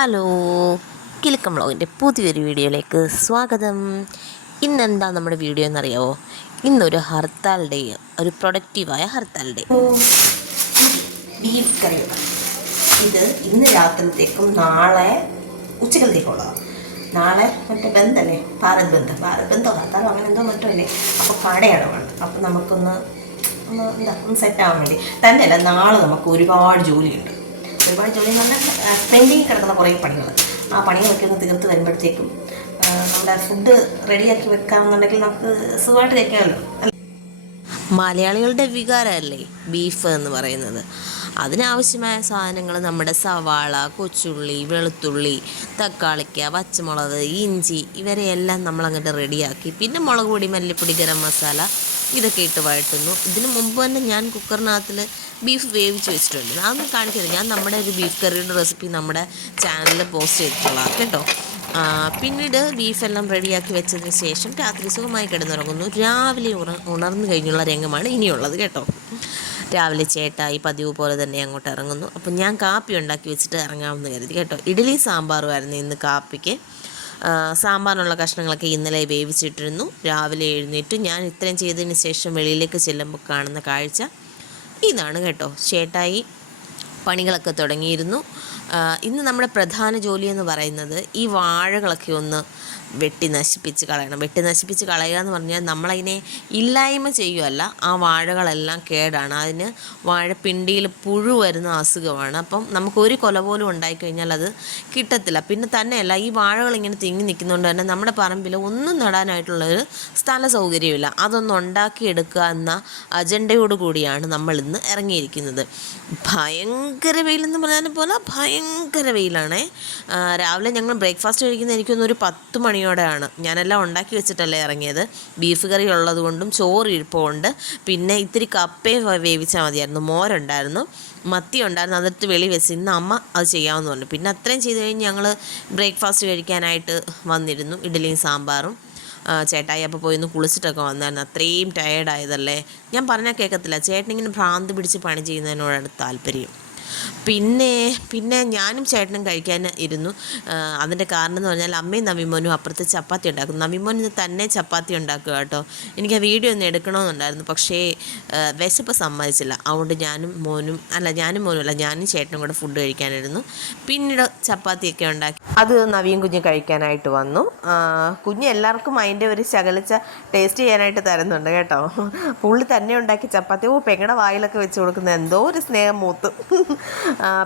Hello, Kilukkam വ്ളോഗിൻ്റെ പുതിയൊരു വീഡിയോയിലേക്ക് സ്വാഗതം. ഇന്നെന്താ നമ്മുടെ വീഡിയോ എന്നറിയാവോ? ഇന്നൊരു ഹർത്താൽ ഡേ, ഒരു പ്രൊഡക്റ്റീവായ ഹർത്താൽ ഡേ. ബീഫ് കറി ഇത് ഇന്ന് രാത്രിത്തേക്കും നാളെ ഉച്ചക്കലത്തേക്കുള്ളതാണ്. നാളെ മറ്റേ ബന്ധമല്ലേ, ഭാരത് ബന്ധം ഹർത്താലോ അങ്ങനെ എന്തോ മറ്റല്ലേ. അപ്പോൾ കടയാണ് വേണ്ടത്. അപ്പോൾ നമുക്കൊന്ന് സെറ്റാകാൻ വേണ്ടി തന്നെയല്ല, നാളെ നമുക്ക് ഒരുപാട് ജോലിയുണ്ട്. ഒരുപാട് ജോലി എന്ന് പറഞ്ഞാൽ പെൻഡിങ് കിടക്കുന്ന കുറേ പണികൾ. ആ പണികളൊക്കെ ഒന്ന് തീർത്ത് വരുമ്പോഴത്തേക്കും നമ്മുടെ ഫുഡ് റെഡിയാക്കി വെക്കാമെന്നുണ്ടെങ്കിൽ നമുക്ക് സുഖമായിട്ട് കഴിക്കാമല്ലോ. മലയാളികളുടെ വികാരമല്ലേ ബീഫ് എന്ന് പറയുന്നത്. അതിനാവശ്യമായ സാധനങ്ങൾ നമ്മുടെ സവാള, കൊച്ചുള്ളി, വെളുത്തുള്ളി, തക്കാളിക്ക, പച്ചമുളക്, ഇഞ്ചി ഇവരെയെല്ലാം നമ്മളങ്ങോട്ട് റെഡിയാക്കി, പിന്നെ മുളക് പൊടി, മല്ലിപ്പൊടി, ഗരം മസാല ഇതൊക്കെ ഇട്ട് വഴറ്റുന്നു. ഇതിന് മുമ്പ് തന്നെ ഞാൻ കുക്കറിനകത്തിൽ ബീഫ് വേവിച്ച് വെച്ചിട്ടുണ്ട്. അതൊന്നും കാണിക്കരുത്. ഞാൻ നമ്മുടെ ഒരു ബീഫ് കറിയുടെ റെസിപ്പി നമ്മുടെ ചാനലിൽ പോസ്റ്റ് ചെയ്തിട്ടുള്ളതാണ് കേട്ടോ. പിന്നീട് ബീഫെല്ലാം റെഡിയാക്കി വെച്ചതിന് ശേഷം രാത്രി സുഖമായി കിടന്നുറങ്ങുന്നു. രാവിലെ ഉണർന്നു കഴിഞ്ഞുള്ള രംഗമാണ് ഇനിയുള്ളത് കേട്ടോ. രാവിലെ ചേട്ടായി പതിവ് പോലെ തന്നെ അങ്ങോട്ട് ഇറങ്ങുന്നു. അപ്പം ഞാൻ കാപ്പി ഉണ്ടാക്കി വെച്ചിട്ട് ഇറങ്ങാമെന്ന് കരുതി കേട്ടോ. ഇഡ്ഡലി സാമ്പാറുമായിരുന്നു ഇന്ന് കാപ്പിക്ക്. സാമ്പാറിനുള്ള കഷ്ണങ്ങളൊക്കെ ഇന്നലെ വേവിച്ചിട്ടിരുന്നു. രാവിലെ എഴുന്നേറ്റ് ഞാൻ ഇത്രയും ചെയ്തതിന് ശേഷം വെളിയിലേക്ക് ചെല്ലുമ്പോൾ കാണുന്ന കാഴ്ച ഇതാണ് കേട്ടോ. ചേട്ടായി പണികളൊക്കെ തുടങ്ങിയിരുന്നു. ഇന്ന് നമ്മുടെ പ്രധാന ജോലി എന്ന് പറയുന്നത് ഈ വാഴകളൊക്കെ ഒന്ന് വെട്ടി നശിപ്പിച്ച് കളയണം. വെട്ടി നശിപ്പിച്ച് കളയുക എന്ന് പറഞ്ഞാൽ നമ്മളതിനെ ഇല്ലായ്മ ചെയ്യുമല്ല. ആ വാഴകളെല്ലാം കേടാണ്. അതിന് വാഴപ്പിണ്ടിയിൽ പുഴു വരുന്ന അസുഖമാണ്. അപ്പം നമുക്കൊരു കൊല പോലും ഉണ്ടായിക്കഴിഞ്ഞാൽ അത് കിട്ടത്തില്ല. പിന്നെ തന്നെയല്ല, ഈ വാഴകൾ ഇങ്ങനെ തിങ്ങി നിൽക്കുന്നതുകൊണ്ട് തന്നെ നമ്മുടെ പറമ്പിൽ ഒന്നും നടാനായിട്ടുള്ളൊരു സ്ഥല സൗകര്യമില്ല. അതൊന്ന് ഉണ്ടാക്കിയെടുക്കുക എന്ന അജണ്ടയോട് കൂടിയാണ് നമ്മൾ ഇന്ന് ഇറങ്ങിയിരിക്കുന്നത്. ഭയങ്കര വെയിലെന്ന് പറഞ്ഞാൽ പോലെ ഭയങ്കര വെയിലാണേ. രാവിലെ ഞങ്ങൾ ബ്രേക്ക്ഫാസ്റ്റ് കഴിക്കുന്നത് എനിക്കൊന്നൊരു 10 മണിയോടെയാണ്. ഞാനെല്ലാം ഉണ്ടാക്കി വെച്ചിട്ടല്ലേ ഇറങ്ങിയത്. ബീഫ് കറി ഉള്ളത് കൊണ്ടും ചോറ് ഇരിപ്പുണ്ട്. പിന്നെ ഇത്തിരി കപ്പയും വേവിച്ചാൽ മതിയായിരുന്നു. മോരുണ്ടായിരുന്നു, മത്തി ഉണ്ടായിരുന്നു, അതെടുത്ത് വെളി വെച്ച് ഇന്ന് അമ്മ അത് ചെയ്യാമെന്ന് പറഞ്ഞു. പിന്നെ അത്രയും ചെയ്ത് കഴിഞ്ഞ് ഞങ്ങൾ ബ്രേക്ക്ഫാസ്റ്റ് കഴിക്കാനായിട്ട് വന്നിരുന്നു. ഇഡ്ഡലിയും സാമ്പാറും. ചേട്ടായി അപ്പോൾ പോയി ഒന്ന് കുളിച്ചിട്ടൊക്കെ വന്നായിരുന്നു. അത്രയും ടയേർഡായതല്ലേ. ഞാൻ പറഞ്ഞാൽ കേൾക്കത്തില്ല. ചേട്ടനിങ്ങനെ ഭ്രാന്ത് പിടിച്ച് പണി ചെയ്യുന്നതിനോടാണ് താല്പര്യം. പിന്നെ ഞാനും ചേട്ടനും കഴിക്കാൻ ഇരുന്നു. അതിൻ്റെ കാരണം എന്ന് പറഞ്ഞാൽ അമ്മയും നവിമോനും അപ്പുറത്ത് ചപ്പാത്തി ഉണ്ടാക്കും. നവിമോൻ ഇന്ന് തന്നെ ചപ്പാത്തി ഉണ്ടാക്കുക കേട്ടോ. എനിക്ക് ആ വീഡിയോ ഒന്ന് എടുക്കണമെന്നുണ്ടായിരുന്നു, പക്ഷേ വിശപ്പ് സമ്മതിച്ചില്ല. അതുകൊണ്ട് ഞാനും ചേട്ടനും കൂടെ ഫുഡ് കഴിക്കാനിരുന്നു. പിന്നീട് ചപ്പാത്തിയൊക്കെ ഉണ്ടാക്കി അത് നവിയും കുഞ്ഞ് കഴിക്കാനായിട്ട് വന്നു. കുഞ്ഞ് എല്ലാവർക്കും അതിൻ്റെ ഒരു ശകലിച്ച ടേസ്റ്റ് ചെയ്യാനായിട്ട് തരുന്നുണ്ട് കേട്ടോ. പുള്ളി തന്നെ ഉണ്ടാക്കി ചപ്പാത്തി പെങ്ങടെ വായിലൊക്കെ വെച്ച് കൊടുക്കുന്ന എന്തോ ഒരു സ്നേഹം മൂത്ത്.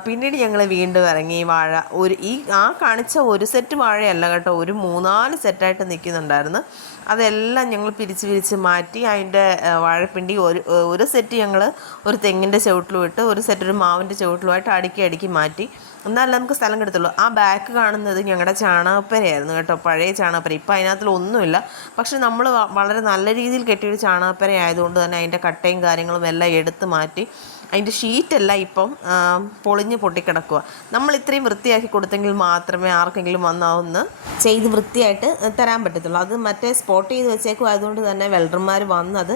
പിന്നീട് ഞങ്ങൾ വീണ്ടും ഇറങ്ങി. വാഴ കാണിച്ച ഒരു സെറ്റ് വാഴയല്ല കേട്ടോ, ഒരു 3-4 സെറ്റായിട്ട് നിൽക്കുന്നുണ്ടായിരുന്നു. അതെല്ലാം ഞങ്ങൾ പിരിച്ച് മാറ്റി. അതിൻ്റെ വാഴപ്പിണ്ടി ഒരു സെറ്റ് ഞങ്ങൾ ഒരു തെങ്ങിൻ്റെ ചുവട്ടിലും ഇട്ട്, ഒരു സെറ്റ് ഒരു മാവിൻ്റെ ചുവട്ടിലുമായിട്ട് അടുക്കി മാറ്റി. എന്നാലും നമുക്ക് സ്ഥലം കിടത്തുള്ളൂ. ആ ബാക്ക് കാണുന്നത് ഞങ്ങളുടെ ചാണകപ്പരയായിരുന്നു കേട്ടോ, പഴയ ചാണകപ്പര. ഇപ്പം അതിനകത്തിലൊന്നുമില്ല. പക്ഷെ നമ്മൾ വളരെ നല്ല രീതിയിൽ കെട്ടിയൊരു ചാണകപ്പര ആയതുകൊണ്ട് തന്നെ അതിൻ്റെ കട്ടയും കാര്യങ്ങളും എല്ലാം എടുത്ത് മാറ്റി. അതിൻ്റെ ഷീറ്റെല്ലാം ഇപ്പം പൊട്ടിക്കിടക്കുക. നമ്മൾ ഇത്രയും വൃത്തിയാക്കി കൊടുത്തെങ്കിൽ മാത്രമേ ആർക്കെങ്കിലും വന്നാവുന്ന ചെയ്ത് വൃത്തിയായിട്ട് തരാൻ പറ്റത്തുള്ളൂ. അത് മറ്റേ സ്പോട്ട് ചെയ്ത് വെച്ചേക്കും. ആയതുകൊണ്ട് തന്നെ വെൽഡർമാർ വന്ന് അത്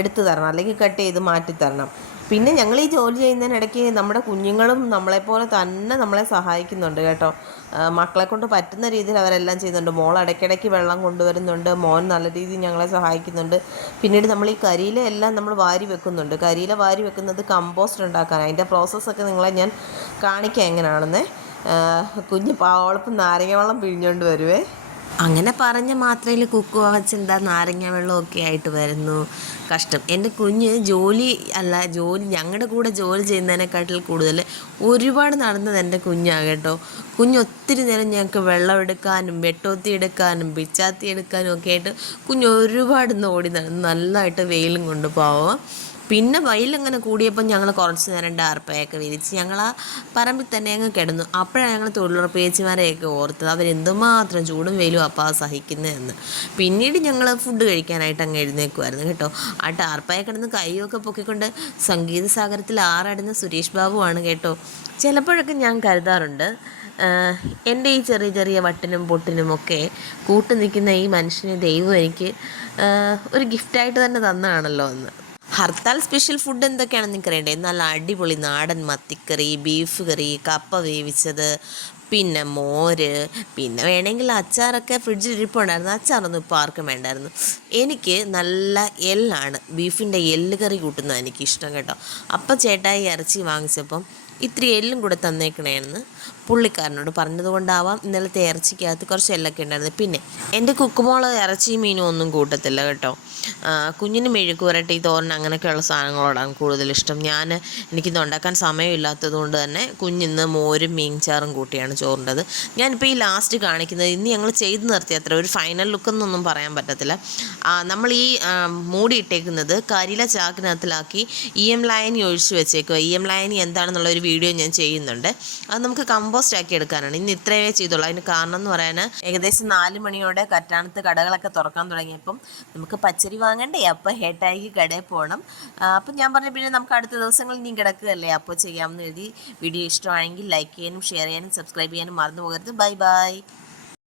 എടുത്തു തരണം, അല്ലെങ്കിൽ കട്ട് ചെയ്ത് മാറ്റി തരണം. പിന്നെ ഞങ്ങൾ ഈ ജോലി ചെയ്യുന്നതിനിടയ്ക്ക് നമ്മുടെ കുഞ്ഞുങ്ങളും നമ്മളെപ്പോലെ തന്നെ നമ്മളെ സഹായിക്കുന്നുണ്ട് കേട്ടോ. മക്കളെ കൊണ്ട് പറ്റുന്ന രീതിയിൽ അവരെല്ലാം ചെയ്യുന്നുണ്ട്. മോൾ ഇടയ്ക്കിടയ്ക്ക് വെള്ളം കൊണ്ടുവരുന്നുണ്ട്. മോൻ നല്ല രീതിയിൽ ഞങ്ങളെ സഹായിക്കുന്നുണ്ട്. പിന്നീട് നമ്മൾ ഈ കരിയില എല്ലാം നമ്മൾ വാരി വെക്കുന്നുണ്ട്. കരിയില വാരി വെക്കുന്നത് കമ്പോസ്റ്റ് ഉണ്ടാക്കാൻ. അതിൻ്റെ പ്രോസസ്സൊക്കെ നിങ്ങളെ ഞാൻ കാണിക്കാം എങ്ങനെയാണെന്നേ. കുഞ്ഞ് പാവളപ്പം നാരങ്ങ വെള്ളം പിഴിഞ്ഞുകൊണ്ട് വരുവേ. അങ്ങനെ പറഞ്ഞ മാത്രയിൽ കുക്കുവ വെച്ചെന്താ നാരങ്ങ വെള്ളമൊക്കെ ആയിട്ട് വരുന്നു. കഷ്ടം. എൻ്റെ കുഞ്ഞ് ഞങ്ങളുടെ കൂടെ ജോലി ചെയ്യുന്നതിനെക്കാട്ടിൽ കൂടുതൽ ഒരുപാട് നടന്നത് എൻ്റെ കുഞ്ഞാണ് കേട്ടോ. കുഞ്ഞ് ഒത്തിരി നേരം ഞങ്ങൾക്ക് വെള്ളം എടുക്കാനും വെട്ടോത്തി എടുക്കാനും പിച്ചാത്തി എടുക്കാനും ഒക്കെ ആയിട്ട് കുഞ്ഞ് ഒരുപാട് ഓടി നടന്നു. നല്ലതായിട്ട് വെയിലും കൊണ്ടുപോവാം. പിന്നെ വെയിലങ്ങനെ കൂടിയപ്പോൾ ഞങ്ങൾ കുറച്ച് നേരം ഡാർപ്പയൊക്കെ വിരിച്ച് ഞങ്ങൾ ആ പറമ്പിൽ തന്നെ അങ്ങ് കിടന്നു. അപ്പോഴാണ് ഞങ്ങൾ തൊഴിലുറപ്പ് ചേച്ചിമാരെയൊക്കെ ഓർത്തത്. അവരെന്തുമാത്രം ചൂടും വെയിലും അപ്പം സഹിക്കുന്നതെന്ന്. പിന്നീട് ഞങ്ങൾ ഫുഡ് കഴിക്കാനായിട്ട് അങ്ങ് എഴുന്നേക്കുമായിരുന്നു കേട്ടോ. ആ ഡാർപ്പയെ കിടന്ന് കൈയൊക്കെ പൊക്കിക്കൊണ്ട് സംഗീത സാഗരത്തിൽ ആറാടുന്ന സുരേഷ് ബാബുവാണ് കേട്ടോ. ചിലപ്പോഴൊക്കെ ഞാൻ കരുതാറുണ്ട്, എൻ്റെ ഈ ചെറിയ ചെറിയ വട്ടിനും പൊട്ടിനുമൊക്കെ കൂട്ടു നിൽക്കുന്ന ഈ മനുഷ്യനെ ദൈവം എനിക്ക് ഒരു ഗിഫ്റ്റായിട്ട് തന്നെ തന്നതാണല്ലോ എന്ന്. ഹർത്താൽ സ്പെഷ്യൽ ഫുഡ് എന്തൊക്കെയാണെന്ന് നിങ്ങൾക്ക് അറിയണ്ടേ? നല്ല അടിപൊളി നാടൻ മത്തിക്കറി, ബീഫ് കറി, കപ്പ വേവിച്ചത്, പിന്നെ മോര്, പിന്നെ വേണമെങ്കിൽ അച്ചാറൊക്കെ ഫ്രിഡ്ജിൽ ഇരിപ്പുണ്ടായിരുന്നു. അച്ചാറൊന്നും ഇപ്പോൾ ആർക്കും വേണ്ടായിരുന്നു. എനിക്ക് നല്ല എല്ലാണ്, ബീഫിൻ്റെ എല്ല് കറി കൂട്ടുന്നത് എനിക്കിഷ്ടം കേട്ടോ. അപ്പം ചേട്ടായി ഇറച്ചി വാങ്ങിച്ചപ്പം ഇത്തിരി എല്ലും കൂടെ തന്നേക്കണേന്ന് പുള്ളിക്കാരനോട് പറഞ്ഞതുകൊണ്ടാവാം ഇന്നലത്തെ ഇറച്ചിക്കകത്ത് കുറച്ച് എല്ലൊക്കെ ഉണ്ടായിരുന്നു. പിന്നെ എൻ്റെ കുക്കുമോള് ഇറച്ചിയും മീനും ഒന്നും കൂട്ടത്തില്ല കേട്ടോ. കുഞ്ഞിന് മെഴുക്ക് പുരട്ടി, തോരൻ അങ്ങനെയൊക്കെയുള്ള സാധനങ്ങളോടാണ് കൂടുതലിഷ്ടം. എനിക്കിത് ഉണ്ടാക്കാൻ സമയമില്ലാത്തത് കൊണ്ട് തന്നെ കുഞ്ഞിന്ന് മോരും മീൻചാറും കൂട്ടിയാണ് ചോറിൻ്റെത്. ഞാനിപ്പോൾ ഈ ലാസ്റ്റ് കാണിക്കുന്നത് ഇന്ന് ഞങ്ങൾ ചെയ്ത് നിർത്തി, അത്ര ഒരു ഫൈനൽ ലുക്കെന്നൊന്നും പറയാൻ പറ്റത്തില്ല. നമ്മൾ ഈ മൂടിയിട്ടേക്കുന്നത് കരിയില ചാക്കിനകത്തിലാക്കി ലായനി ഒഴിച്ച് വെച്ചേക്കുക. ലായനി എന്താണെന്നുള്ള ഒരു വീഡിയോ ഞാൻ ചെയ്യുന്നുണ്ട്. അത് നമുക്ക് കമ്പോസ്റ്റ് ആക്കി എടുക്കാനാണ്. ഇന്ന് ഇത്രയേ ചെയ്തുള്ളൂ. അതിന് കാരണം എന്ന് പറയാൻ ഏകദേശം 4 മണിയോടെ കറ്റാണത്ത് കടകളൊക്കെ തുറക്കാൻ തുടങ്ങിയപ്പം നമുക്ക് പച്ചരി വാങ്ങണ്ടേ, അപ്പോൾ ഹേട്ടായിക്ക് കടയിൽ പോകണം. അപ്പം ഞാൻ പറഞ്ഞു പിന്നെ നമുക്ക് അടുത്ത ദിവസങ്ങളിൽ നീ കിടക്കുകയല്ലേ, അപ്പോൾ ചെയ്യാമെന്ന് എഴുതി. വീഡിയോ ഇഷ്ടമായെങ്കിൽ ലൈക്ക് ചെയ്യാനും ഷെയർ ചെയ്യാനും സബ്സ്ക്രൈബ് ചെയ്യാനും മറന്നു പോകരുത്. Bye bye.